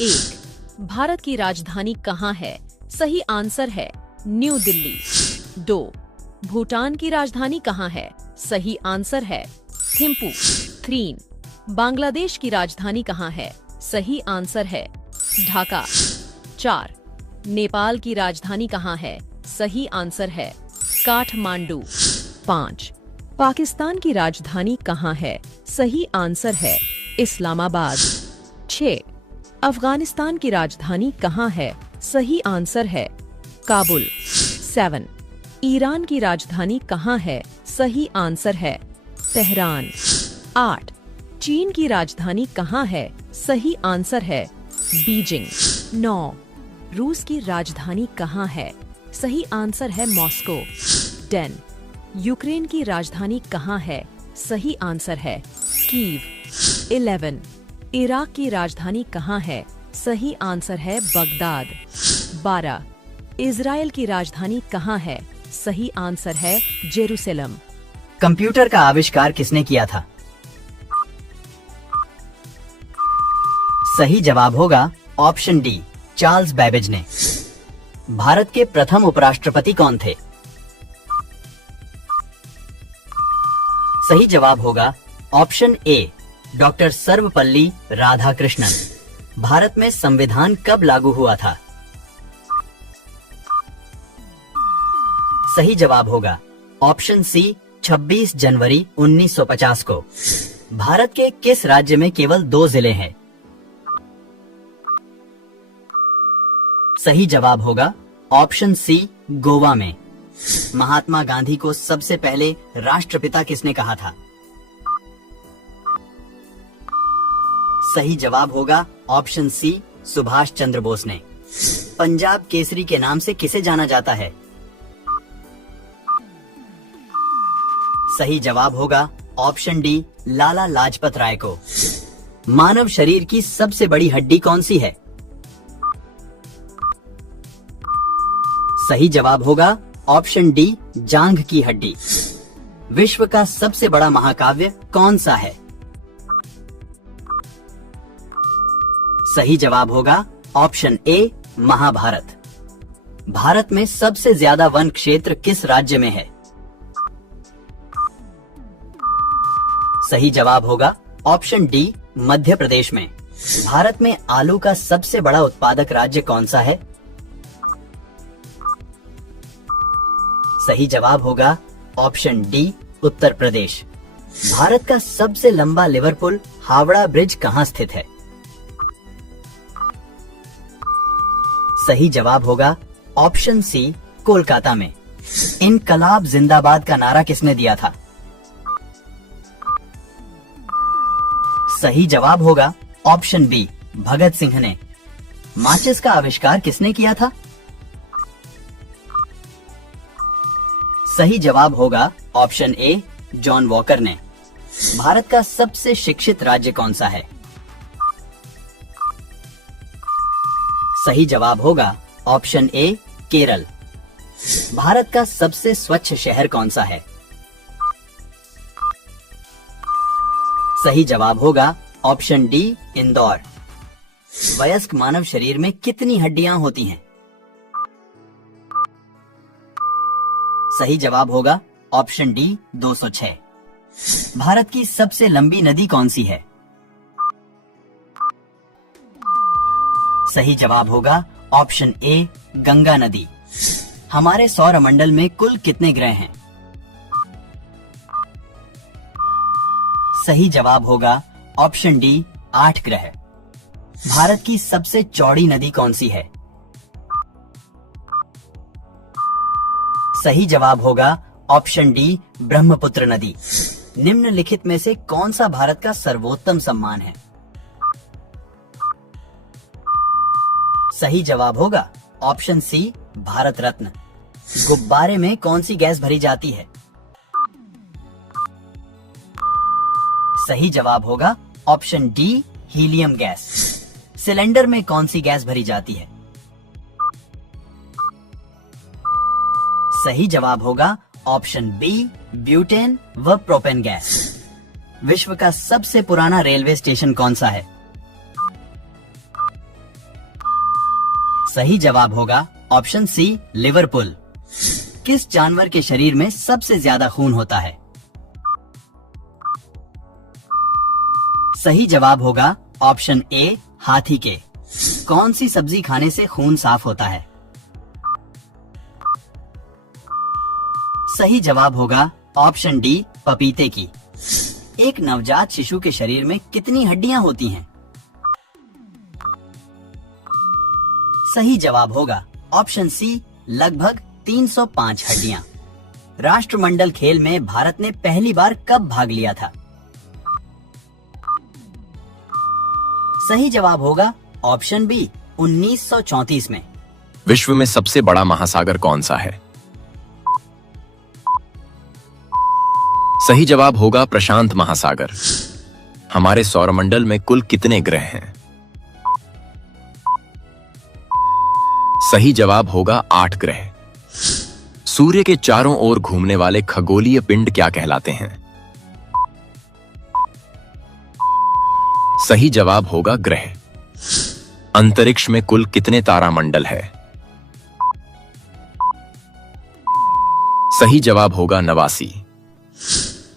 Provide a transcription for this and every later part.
1. भारत की राजधानी कहाँ है? सही आंसर है न्यू दिल्ली। 2. भूटान की राजधानी कहाँ है? सही आंसर है थिम्पू। 3. बांग्लादेश की राजधानी कहाँ है? सही आंसर है ढाका। 4. नेपाल की राजधानी कहाँ है? सही आंसर है काठमांडू। 5. पाकिस्तान की राजधानी कहाँ है? सही आंसर है इस्लामाबाद। 6. अफगानिस्तान की राजधानी कहाँ है? सही आंसर है काबुल। 7. ईरान की राजधानी कहाँ है? सही आंसर है तेहरान। 8. चीन की राजधानी कहाँ है? सही आंसर है बीजिंग। 9. रूस की राजधानी कहाँ है? सही आंसर है मॉस्को। 10. यूक्रेन की राजधानी कहाँ है? सही आंसर है कीव। 11. इराक की राजधानी कहाँ है? सही आंसर है बगदाद। 12. इजराइल की राजधानी कहाँ है? सही आंसर है जेरूसलम। कंप्यूटर का आविष्कार किसने किया था? सही जवाब होगा ऑप्शन डी, चार्ल्स बेबेज ने। भारत के प्रथम उपराष्ट्रपति कौन थे? सही जवाब होगा option A, doctor Sarvepalli Radhakrishnan. Bharat में संविधान कब लागू हुआ था? सही जवाब होगा ऑप्शन सी, 26 जनवरी 1950 को। भारत के किस राज्य में केवल 2 जिले हैं? सही जवाब होगा ऑप्शन सी, गोवा में। महात्मा गांधी को सबसे पहले राष्ट्रपिता किसने कहा था? सही जवाब होगा ऑप्शन सी, सुभाष चंद्र बोस ने। पंजाब केसरी के नाम से किसे जाना जाता है? सही जवाब होगा ऑप्शन डी, लाला लाजपत राय को। मानव शरीर की सबसे बड़ी हड्डी कौन सी है? सही जवाब होगा ऑप्शन डी, जांघ की हड्डी। विश्व का सबसे बड़ा महाकाव्य कौन सा है? सही जवाब होगा ऑप्शन ए, महाभारत। भारत में सबसे ज्यादा वन क्षेत्र किस राज्य में है? सही जवाब होगा ऑप्शन डी, मध्य प्रदेश में। भारत में आलू का सबसे बड़ा उत्पादक राज्य कौन सा है? सही जवाब होगा ऑप्शन डी, उत्तर प्रदेश। भारत का सबसे लंबा लिवरपूल हावड़ा ब्रिज कहाँ स्थित है? सही जवाब होगा ऑप्शन सी, कोलकाता में। इनकलाब जिंदाबाद का नारा किसने दिया था? सही जवाब होगा ऑप्शन बी, भगत सिंह ने। माचिस का आविष्कार किसने किया था? सही जवाब होगा ऑप्शन ए, जॉन वॉकर ने। भारत का सबसे शिक्षित राज्य कौन सा है? सही जवाब होगा ऑप्शन ए, केरल। भारत का सबसे स्वच्छ शहर कौन सा है? सही जवाब होगा ऑप्शन डी, इंदौर। वयस्क मानव शरीर में कितनी हड्डियां होती हैं? सही जवाब होगा ऑप्शन डी, 206। भारत की सबसे लंबी नदी कौन सी है? सही जवाब होगा ऑप्शन ए, गंगा नदी। हमारे सौर मंडल में कुल कितने ग्रह हैं? सही जवाब होगा ऑप्शन डी, 8 ग्रह। भारत की सबसे चौड़ी नदी कौन सी है? सही जवाब होगा ऑप्शन डी, ब्रह्मपुत्र नदी। निम्नलिखित में से कौन सा भारत का सर्वोत्तम सम्मान है? सही जवाब होगा ऑप्शन सी, भारत रत्न। गुब्बारे में कौन सी गैस भरी जाती है? सही जवाब होगा option D, helium gas. Cylinder में कौन सी गैस भरी जाती है? सही जवाब होगा ऑप्शन बी, ब्यूटेन व प्रोपेन गैस। विश्व का सबसे पुराना रेलवे स्टेशन कौन सा है? सही जवाब होगा ऑप्शन सी लिवरपूल। किस जानवर के शरीर में सबसे ज्यादा खून होता है? सही जवाब होगा ऑप्शन ए हाथी के। कौन सी सब्जी खाने से खून साफ होता है? सही जवाब होगा ऑप्शन डी पपीते की। एक नवजात शिशु के शरीर में कितनी हड्डियां होती हैं? सही जवाब होगा ऑप्शन सी लगभग 305 हड्डियां। राष्ट्रमंडल खेल में भारत ने पहली बार कब भाग लिया था? सही जवाब होगा ऑप्शन बी 1934 में। विश्व में सबसे बड़ा महासागर कौन सा है? सही जवाब होगा प्रशांत महासागर। हमारे सौरमंडल में कुल कितने ग्रह हैं? सही जवाब होगा 8 ग्रह। सूर्य के चारों ओर घूमने वाले खगोलीय पिंड क्या कहलाते हैं? सही जवाब होगा ग्रह। अंतरिक्ष में कुल कितने तारामंडल है? सही जवाब होगा 89।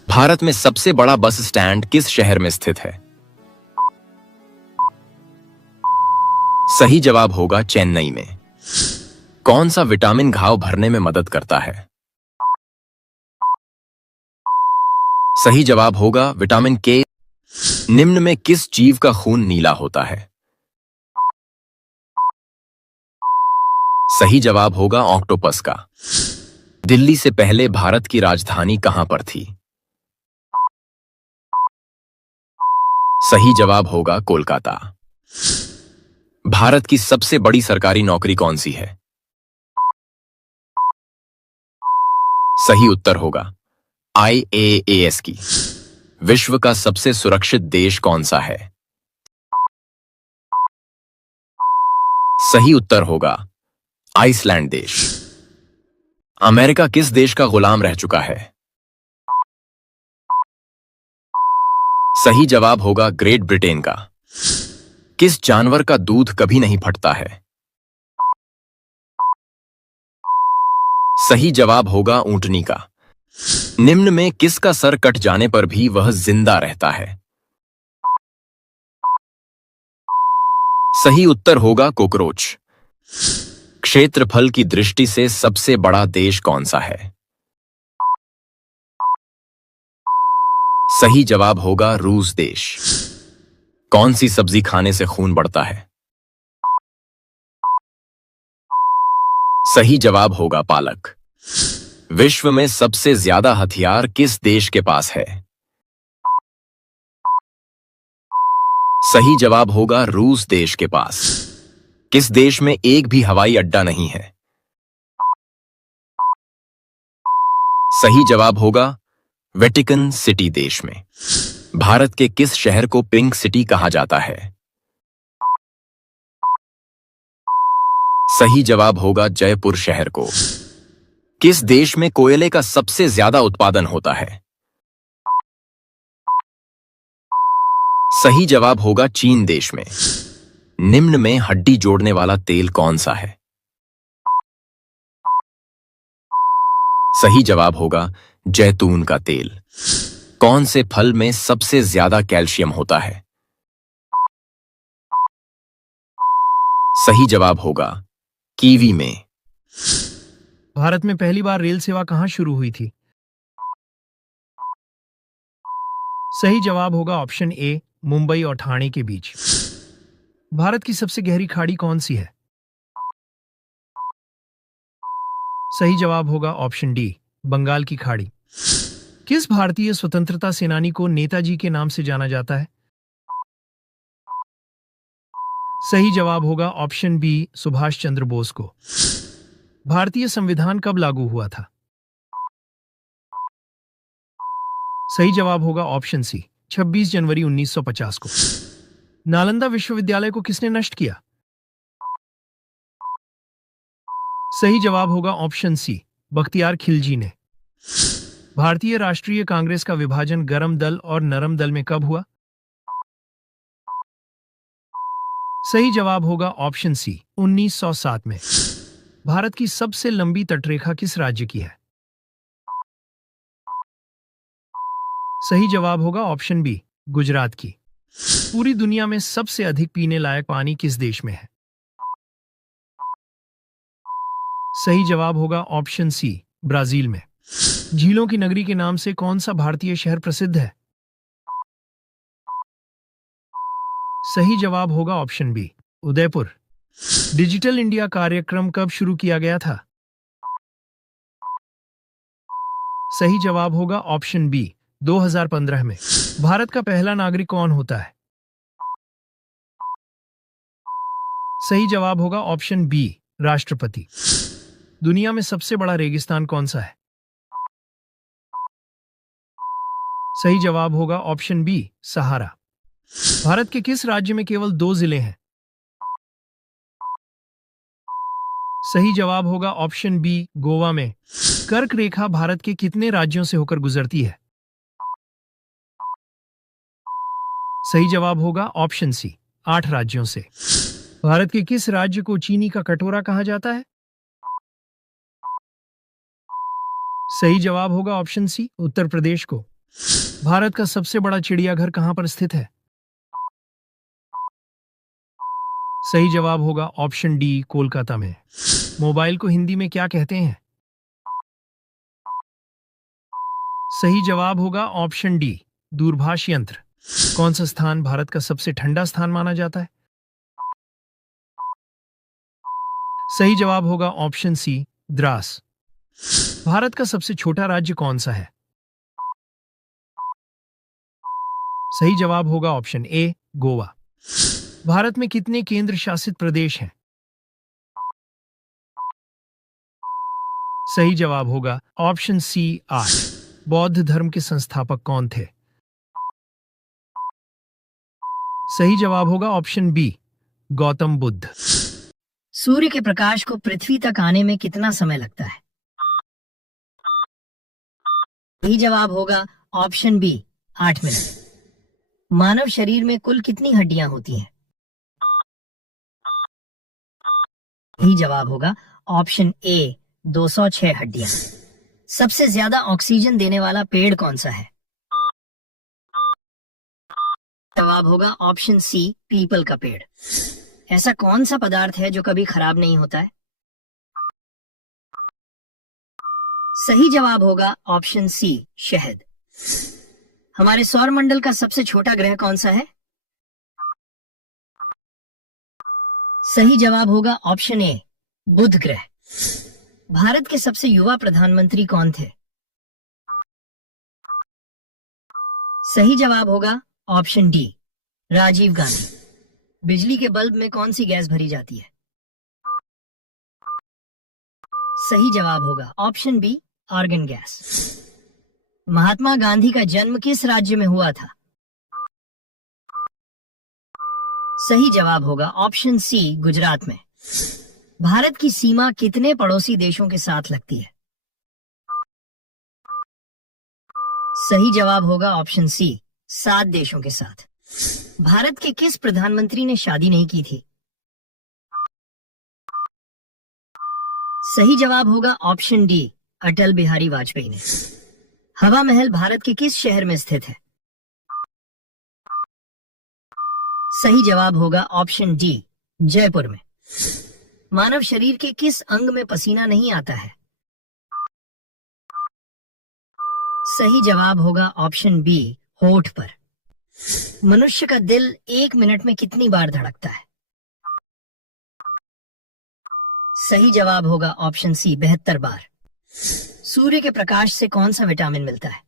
भारत में सबसे बड़ा बस स्टैंड किस शहर में स्थित है? सही जवाब होगा चेन्नई में। कौन सा विटामिन घाव भरने में मदद करता है? सही जवाब होगा विटामिन के। निम्न में किस जीव का खून नीला होता है? सही जवाब होगा ऑक्टोपस का। दिल्ली से पहले भारत की राजधानी कहां पर थी? सही जवाब होगा कोलकाता। भारत की सबसे बड़ी सरकारी नौकरी कौन सी है? सही उत्तर होगा IAAS की। विश्व का सबसे सुरक्षित देश कौन सा है? सही उत्तर होगा आइसलैंड देश। अमेरिका किस देश का गुलाम रह चुका है? सही जवाब होगा ग्रेट ब्रिटेन का। किस जानवर का दूध कभी नहीं फटता है? सही जवाब होगा ऊंटनी का। निम्न में किसका सर कट जाने पर भी वह जिंदा रहता है? सही उत्तर होगा कॉकरोच। क्षेत्रफल की दृष्टि से सबसे बड़ा देश कौन सा है? सही जवाब होगा रूस देश। कौन सी सब्जी खाने से खून बढ़ता है? सही जवाब होगा पालक। विश्व में सबसे ज्यादा हथियार किस देश के पास है? सही जवाब होगा रूस देश के पास। किस देश में एक भी हवाई अड्डा नहीं है? सही जवाब होगा वेटिकन सिटी देश में। भारत के किस शहर को पिंक सिटी कहा जाता है? सही जवाब होगा जयपुर शहर को। किस देश में कोयले का सबसे ज्यादा उत्पादन होता है? सही जवाब होगा चीन देश में। निम्न में हड्डी जोड़ने वाला तेल कौन सा है? सही जवाब होगा जैतून का तेल। कौन से फल में सबसे ज्यादा कैल्शियम होता है? सही जवाब होगा कीवी में। भारत में पहली बार रेल सेवा कहां शुरू हुई थी? सही जवाब होगा ऑप्शन ए मुंबई और ठाणे के बीच। भारत की सबसे गहरी खाड़ी कौन सी है? सही जवाब होगा ऑप्शन डी बंगाल की खाड़ी। किस भारतीय स्वतंत्रता सेनानी को नेताजी के नाम से जाना जाता है? सही जवाब होगा ऑप्शन बी सुभाष चंद्र बोस को। भारतीय संविधान कब लागू हुआ था? सही जवाब होगा ऑप्शन सी 26 जनवरी 1950 को। नालंदा विश्वविद्यालय को किसने नष्ट किया? सही जवाब होगा ऑप्शन सी बख्तियार खिलजी ने। भारतीय राष्ट्रीय कांग्रेस का विभाजन गर्म दल और नरम दल में कब हुआ? सही जवाब होगा ऑप्शन सी 1907 में। भारत की सबसे लंबी तटरेखा किस राज्य की है? सही जवाब होगा ऑप्शन बी गुजरात की। पूरी दुनिया में सबसे अधिक पीने लायक पानी किस देश में है? सही जवाब होगा ऑप्शन सी ब्राजील में। झीलों की नगरी के नाम से कौन सा भारतीय शहर प्रसिद्ध है? सही जवाब होगा option B Udaipur. Digital India कार्यक्रम कब शुरू किया गया था? सही जवाब होगा ऑप्शन बी 2015 में। भारत का पहला नागरिक कौन होता है? सही जवाब होगा ऑप्शन बी राष्ट्रपति। दुनिया में सबसे बड़ा रेगिस्तान कौन सा है? सही जवाब होगा ऑप्शन बी सहारा। भारत के किस राज्य में केवल 2 जिले हैं? सही जवाब होगा ऑप्शन बी गोवा में। कर्क रेखा भारत के कितने राज्यों से होकर गुजरती है? सही जवाब होगा ऑप्शन सी 8 राज्यों से। भारत के किस राज्य को चीनी का कटोरा कहा जाता है? सही जवाब होगा ऑप्शन सी उत्तर प्रदेश को। भारत का सबसे बड़ा चिड़ियाघर कहां पर स्थित है? सही जवाब होगा ऑप्शन डी कोलकाता में। मोबाइल को हिंदी में क्या कहते हैं? सही जवाब होगा ऑप्शन डी दूरभाष यंत्र। कौन सा स्थान भारत का सबसे ठंडा स्थान माना जाता है? सही जवाब होगा ऑप्शन सी द्रास। भारत का सबसे छोटा राज्य कौन सा है? सही जवाब होगा ऑप्शन ए गोवा। भारत में कितने केंद्र शासित प्रदेश हैं? सही जवाब होगा ऑप्शन सी 8। बौद्ध धर्म के संस्थापक कौन थे? सही जवाब होगा ऑप्शन बी गौतम बुद्ध। सूर्य के प्रकाश को पृथ्वी तक आने में कितना समय लगता है? सही जवाब होगा ऑप्शन बी 8 मिनट। मानव शरीर में कुल कितनी हड्डियां होती हैं? सही जवाब होगा ऑप्शन ए 206 हड्डियां। सबसे ज्यादा ऑक्सीजन देने वाला पेड़ कौन सा है? जवाब होगा ऑप्शन सी पीपल का पेड़। ऐसा कौन सा पदार्थ है जो कभी खराब नहीं होता है? सही जवाब होगा ऑप्शन सी शहद। हमारे सौर मंडल का सबसे छोटा ग्रह कौन सा है? सही जवाब होगा ऑप्शन ए बुध ग्रह। भारत के सबसे युवा प्रधानमंत्री कौन थे? सही जवाब होगा ऑप्शन डी राजीव गांधी। बिजली के बल्ब में कौन सी गैस भरी जाती है? सही जवाब होगा option B argon gas. Mahatma Gandhi का जन्म किस राज्य में हुआ था? सही जवाब होगा ऑप्शन सी गुजरात में। भारत की सीमा कितने पड़ोसी देशों के साथ लगती है? सही जवाब होगा ऑप्शन सी 7 देशों के साथ। भारत के किस प्रधानमंत्री ने शादी नहीं की थी? सही जवाब होगा ऑप्शन डी अटल बिहारी वाजपेयी ने। हवा महल भारत के किस शहर में स्थित है? सही जवाब होगा ऑप्शन डी जयपुर में। मानव शरीर के किस अंग में पसीना नहीं आता है? सही जवाब होगा ऑप्शन बी होठ पर। मनुष्य का दिल 1 मिनट में कितनी बार धड़कता है? सही जवाब होगा ऑप्शन सी 72 बार। सूर्य के प्रकाश से कौन सा विटामिन मिलता है?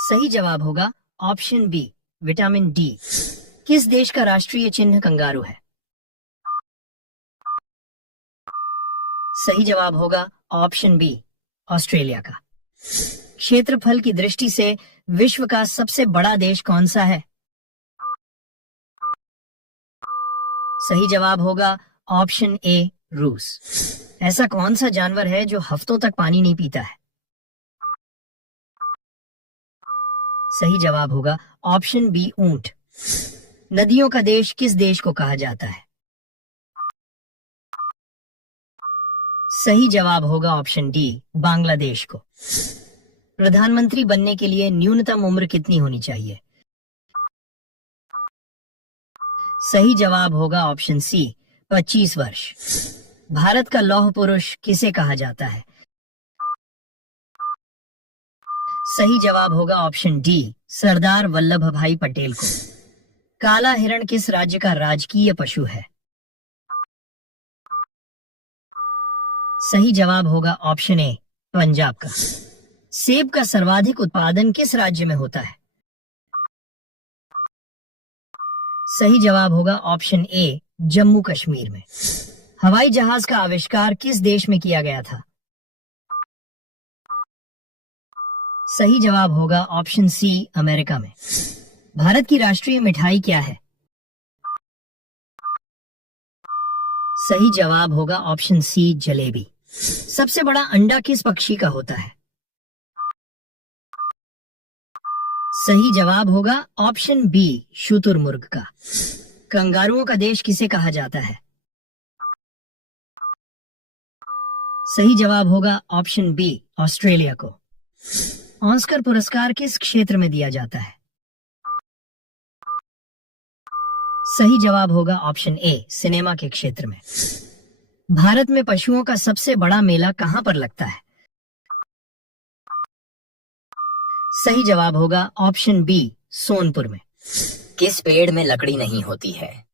सही जवाब होगा ऑप्शन बी विटामिन डी। किस देश का राष्ट्रीय चिन्ह कंगारू है? सही जवाब होगा ऑप्शन बी ऑस्ट्रेलिया का। क्षेत्रफल की दृष्टि से विश्व का सबसे बड़ा देश कौन सा है? सही जवाब होगा ऑप्शन ए रूस। ऐसा कौन सा जानवर है जो हफ्तों तक पानी नहीं पीता है? सही जवाब होगा ऑप्शन बी ऊंट। नदियों का देश किस देश को कहा जाता है? सही जवाब होगा ऑप्शन डी, बांग्लादेश को। प्रधानमंत्री बनने के लिए न्यूनतम उम्र कितनी होनी चाहिए? सही जवाब होगा ऑप्शन सी, 25 वर्ष। भारत का लौह पुरुष किसे कहा जाता है? सही जवाब होगा ऑप्शन डी, सरदार वल्लभ भाई पटेल को। काला हिरण किस राज्य का राजकीय पशु है? सही जवाब होगा ऑप्शन ए, पंजाब का। सेब का सर्वाधिक उत्पादन किस राज्य में होता है? सही जवाब होगा ऑप्शन ए, जम्मू कश्मीर में। हवाई जहाज का आविष्कार किस देश में किया गया था? सही जवाब होगा ऑप्शन सी, अमेरिका में। भारत की राष्ट्रीय मिठाई क्या है? सही जवाब होगा ऑप्शन सी, जलेबी। सबसे बड़ा अंडा किस पक्षी का होता है? सही जवाब होगा ऑप्शन बी, शुतुरमुर्ग का। कंगारुओं का देश किसे कहा जाता है? सही जवाब होगा ऑप्शन बी, ऑस्ट्रेलिया को। ऑस्कर पुरस्कार किस क्षेत्र में दिया जाता है? सही जवाब होगा ऑप्शन ए, सिनेमा के क्षेत्र में। भारत में पशुओं का सबसे बड़ा मेला कहां पर लगता है? सही जवाब होगा ऑप्शन बी, सोनपुर में। किस पेड़ में लकड़ी नहीं होती है?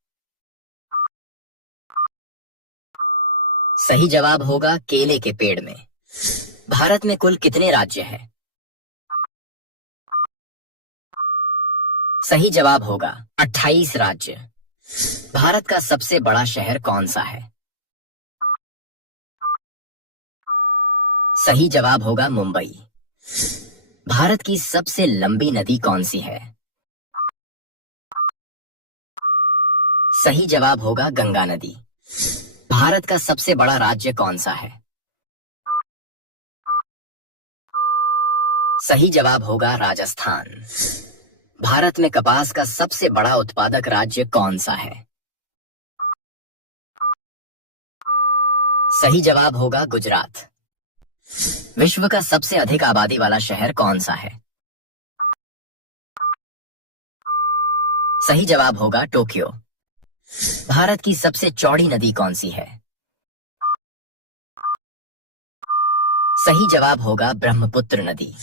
सही जवाब होगा केले के पेड़ में। भारत में कुल कितने राज्य हैं? सही जवाब होगा 28 राज्य। भारत का सबसे बड़ा शहर कौन सा है? सही जवाब होगा मुंबई। भारत की सबसे लंबी नदी कौन सी है? सही जवाब होगा गंगा नदी। भारत का सबसे बड़ा राज्य कौन सा है? सही जवाब होगा राजस्थान। भारत में कपास का सबसे बड़ा उत्पादक राज्य कौन सा है? सही जवाब होगा गुजरात। विश्व का सबसे अधिक आबादी वाला शहर कौन सा है? सही जवाब होगा टोक्यो। भारत की सबसे चौड़ी नदी कौन सी है? सही जवाब होगा ब्रह्मपुत्र नदी।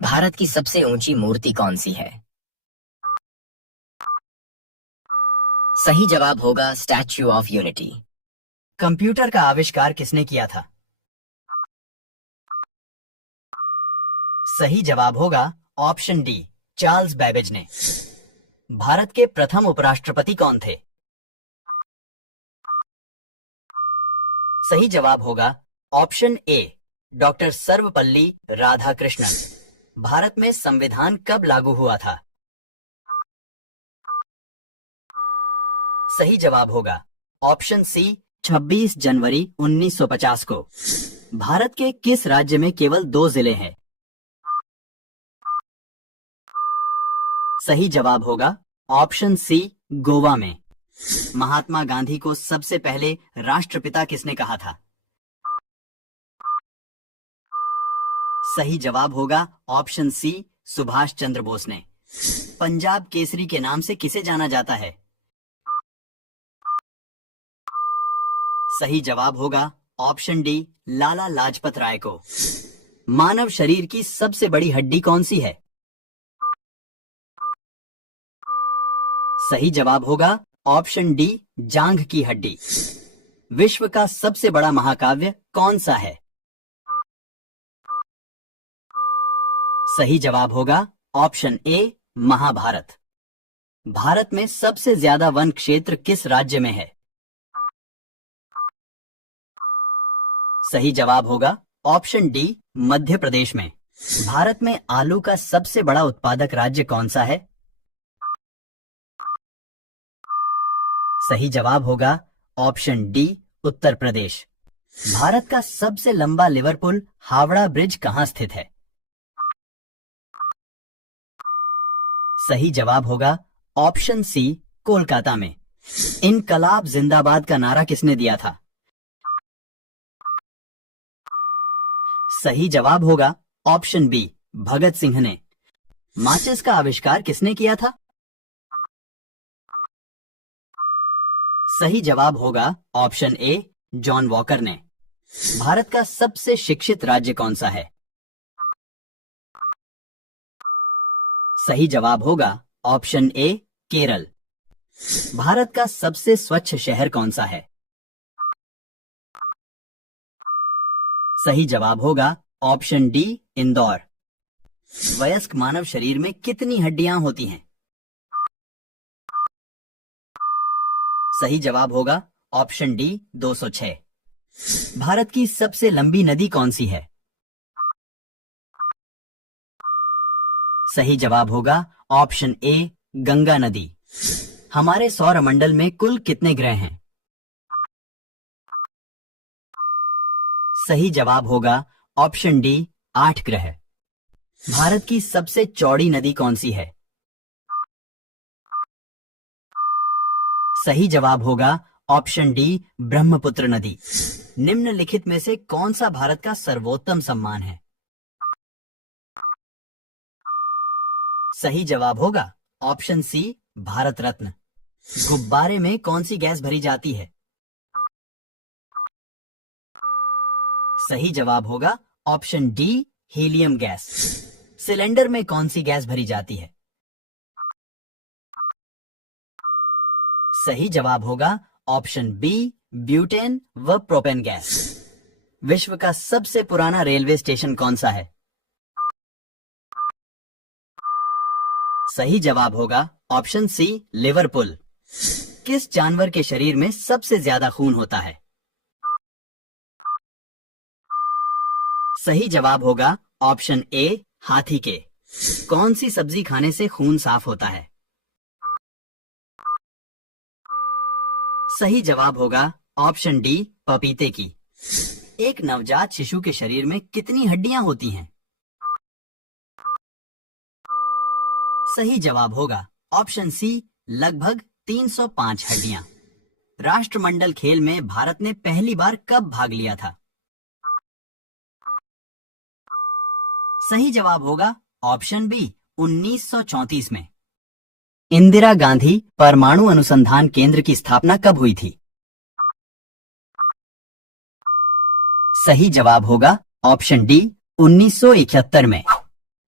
भारत की सबसे ऊंची मूर्ति कौन सी है? सही जवाब होगा स्टैच्यू ऑफ यूनिटी। कंप्यूटर का आविष्कार किसने किया था? सही जवाब होगा ऑप्शन डी, चार्ल्स बेबेज ने। भारत के प्रथम उपराष्ट्रपति कौन थे? सही जवाब होगा option A, doctor Sarvepalli Radhakrishnan. Bharat में संविधान कब लागू हुआ था? सही जवाब होगा ऑप्शन सी, 26 जनवरी 1950 को। भारत के किस राज्य में केवल 2 जिले हैं? सही जवाब होगा ऑप्शन सी, गोवा में। महात्मा गांधी को सबसे पहले राष्ट्रपिता किसने कहा था? सही जवाब होगा ऑप्शन सी, सुभाष चंद्र बोस ने। पंजाब केसरी के नाम से किसे जाना जाता है? सही जवाब होगा ऑप्शन डी, लाला लाजपत राय को। मानव शरीर की सबसे बड़ी हड्डी कौन सी है? सही जवाब होगा ऑप्शन डी, जांघ की हड्डी। विश्व का सबसे बड़ा महाकाव्य कौन सा है? सही जवाब होगा ऑप्शन ए, महाभारत। भारत में सबसे ज्यादा वन क्षेत्र किस राज्य में है? सही जवाब होगा ऑप्शन डी, मध्य प्रदेश में। भारत में आलू का सबसे बड़ा उत्पादक राज्य कौन सा है? सही जवाब होगा ऑप्शन डी, उत्तर प्रदेश। भारत का सबसे लंबा लिवरपूल हावड़ा ब्रिज कहां स्थित है? सही जवाब होगा ऑप्शन सी कोलकाता में। इनकलाब जिंदाबाद का नारा किसने दिया था? सही जवाब होगा ऑप्शन बी भगत सिंह ने। माचिस का आविष्कार किसने किया था? सही जवाब होगा ऑप्शन ए जॉन वॉकर ने। भारत का सबसे शिक्षित राज्य कौन सा है? सही जवाब होगा ऑप्शन ए केरल। भारत का सबसे स्वच्छ शहर कौन सा है? सही जवाब होगा ऑप्शन डी इंदौर। वयस्क मानव शरीर में कितनी हड्डियां होती हैं? सही जवाब होगा ऑप्शन डी 206। भारत की सबसे लंबी नदी कौन सी है? सही जवाब होगा ऑप्शन ए गंगा नदी। हमारे सौरमंडल में कुल कितने ग्रह हैं? सही जवाब होगा ऑप्शन डी 8 ग्रह। भारत की सबसे चौड़ी नदी कौन सी है? सही जवाब होगा ऑप्शन डी ब्रह्मपुत्र नदी। निम्नलिखित में से कौन सा भारत का सर्वोत्तम सम्मान है? सही जवाब होगा ऑप्शन सी भारत रत्न। गुब्बारे में कौन सी गैस भरी जाती है? सही जवाब होगा option D helium gas. Cylinder में कौन सी गैस भरी जाती है? सही जवाब होगा ऑप्शन बी ब्यूटेन व प्रोपेन गैस। विश्व का सबसे पुराना रेलवे स्टेशन कौन सा है? सही जवाब होगा ऑप्शन सी लिवरपूल। किस जानवर के शरीर में सबसे ज्यादा खून होता है? सही जवाब होगा ऑप्शन ए हाथी के। कौन सी सब्जी खाने से खून साफ होता है? सही जवाब होगा ऑप्शन डी पपीते की। एक नवजात शिशु के शरीर में कितनी हड्डियां होती हैं? सही जवाब होगा ऑप्शन सी लगभग 305 हड्डियां। राष्ट्रमंडल खेल में भारत ने पहली बार कब भाग लिया था? सही जवाब होगा ऑप्शन बी 1934 में। इंदिरा गांधी परमाणु अनुसंधान केंद्र की स्थापना कब हुई थी? सही जवाब होगा ऑप्शन डी 1971 में।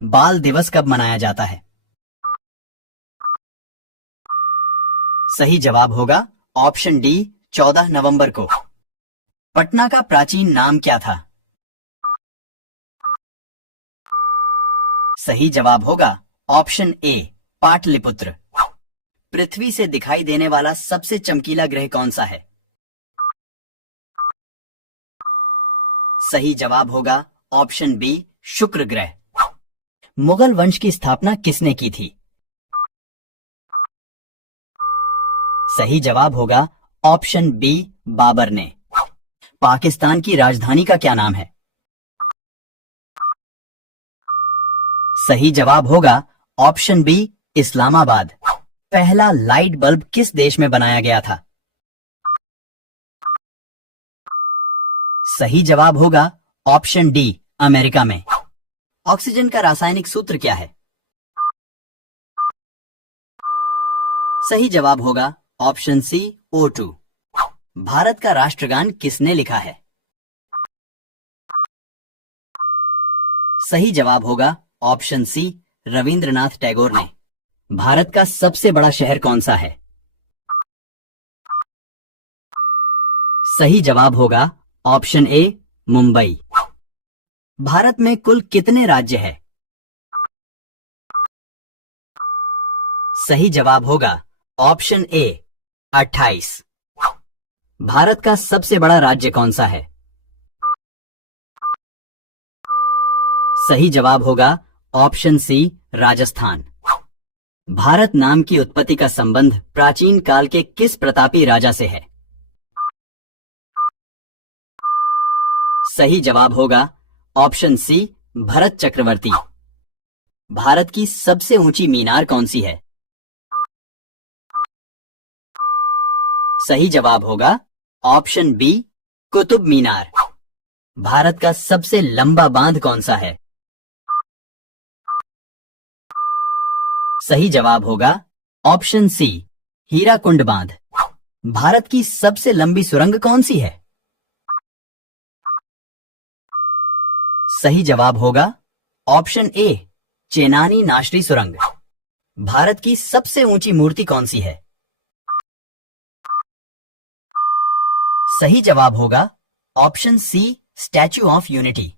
बाल दिवस कब मनाया जाता है? सही जवाब होगा ऑप्शन डी 14 नवंबर को। पटना का प्राचीन नाम क्या था? सही जवाब होगा ऑप्शन ए पाटलिपुत्र। पृथ्वी से दिखाई देने वाला सबसे चमकीला ग्रह कौन सा है? सही जवाब होगा ऑप्शन बी शुक्र ग्रह। मुगल वंश की स्थापना किसने की थी? सही जवाब होगा ऑप्शन बी बाबर ने। पाकिस्तान की राजधानी का क्या नाम है? सही जवाब होगा ऑप्शन बी इस्लामाबाद। पहला लाइट बल्ब किस देश में बनाया गया था? सही जवाब होगा ऑप्शन डी अमेरिका में। ऑक्सीजन का रासायनिक सूत्र क्या है? सही जवाब होगा ऑप्शन सी O2। भारत का राष्ट्रगान किसने लिखा है? सही जवाब होगा ऑप्शन सी रविंद्रनाथ टैगोर ने। भारत का सबसे बड़ा शहर कौन सा है? सही जवाब होगा ऑप्शन ए मुंबई। भारत में कुल कितने राज्य हैं? सही जवाब होगा ऑप्शन ए 28। भारत का सबसे बड़ा राज्य कौन सा है? सही जवाब होगा ऑप्शन सी राजस्थान। भारत नाम की उत्पत्ति का संबंध प्राचीन काल के किस प्रतापी राजा से है? सही जवाब होगा ऑप्शन सी भरत चक्रवर्ती। भारत की सबसे ऊंची मीनार कौन सी है? सही जवाब होगा ऑप्शन बी, कुतुब मीनार। भारत का सबसे लंबा बांध कौन सा है? सही जवाब होगा ऑप्शन सी, हीराकुंड बांध। भारत की सबसे लंबी सुरंग कौन सी है? सही जवाब होगा ऑप्शन ए, चेनानी नाशरी सुरंग। भारत की सबसे ऊंची मूर्ति कौन सी है? सही जवाब होगा option C, Statue of unity.